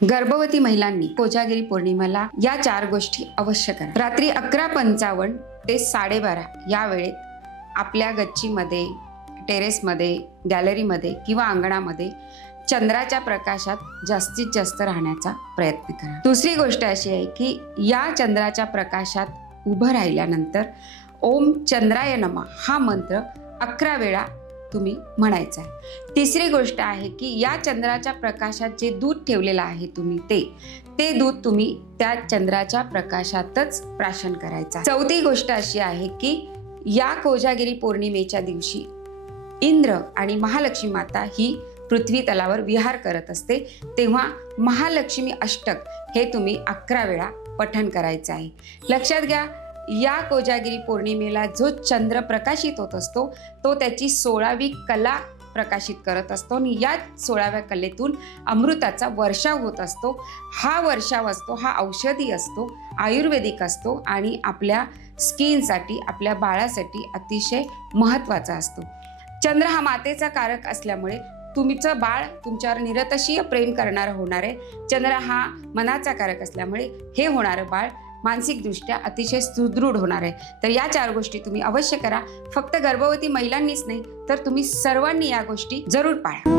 गर्भवती महिलांनी कोजागिरी पौर्णिमेला या चार गोष्टी अवश्य करा. रात्री अकरा पंचावन्न ते साडेबारा या वेळेत आपल्या गच्चीमध्ये टेरेसमध्ये गॅलरीमध्ये किंवा अंगणामध्ये चंद्राच्या प्रकाशात जास्तीत जास्त राहण्याचा प्रयत्न करा. दुसरी गोष्ट अशी आहे की या चंद्राच्या प्रकाशात उभं राहिल्यानंतर ओम चंद्राय नमा हा मंत्र अकरा वेळा तुम्ही म्हणायचं आहे. तिसरी गोष्ट आहे की या चंद्राच्या प्रकाशात जे दूध ठेवलेलं आहे तुम्ही ते ते दूध तुम्ही त्या चंद्राच्या प्रकाशातच प्राशन करायचं चौथी गोष्ट अशी आहे की या कोजागिरी पौर्णिमेच्या दिवशी इंद्र आणि महालक्ष्मी माता ही पृथ्वी तलावर विहार करत असते तेव्हा महालक्ष्मी अष्टक हे तुम्ही अकरा वेळा पठण करायचं आहे. लक्षात घ्या या कोजागिरी पौर्णिमेला जो चंद्र प्रकाशित होत असतो तो त्याची सोळावी कला प्रकाशित करत असतो. आणि या सोळाव्या कलेतून अमृताचा वर्षाव होत असतो. हा वर्षाव असतो हा औषधी असतो आयुर्वेदिक असतो आणि आपल्या स्किनसाठी आपल्या बाळासाठी अतिशय महत्त्वाचा असतो. चंद्र हा मातेचा कारक असल्यामुळे तुमचं बाळ तुमच्यावर निरतशीय प्रेम करणारं होणार आहे. चंद्र हा मनाचा कारक असल्यामुळे हे होणारं बाळ मानसिकदृष्ट्या अतिशय सुदृढ होणार आहे. तर या चार गोष्टी तुम्ही अवश्य करा. फक्त गर्भवती महिलांनीच नाही तर तुम्ही सर्वांनी या गोष्टी जरूर पाळा.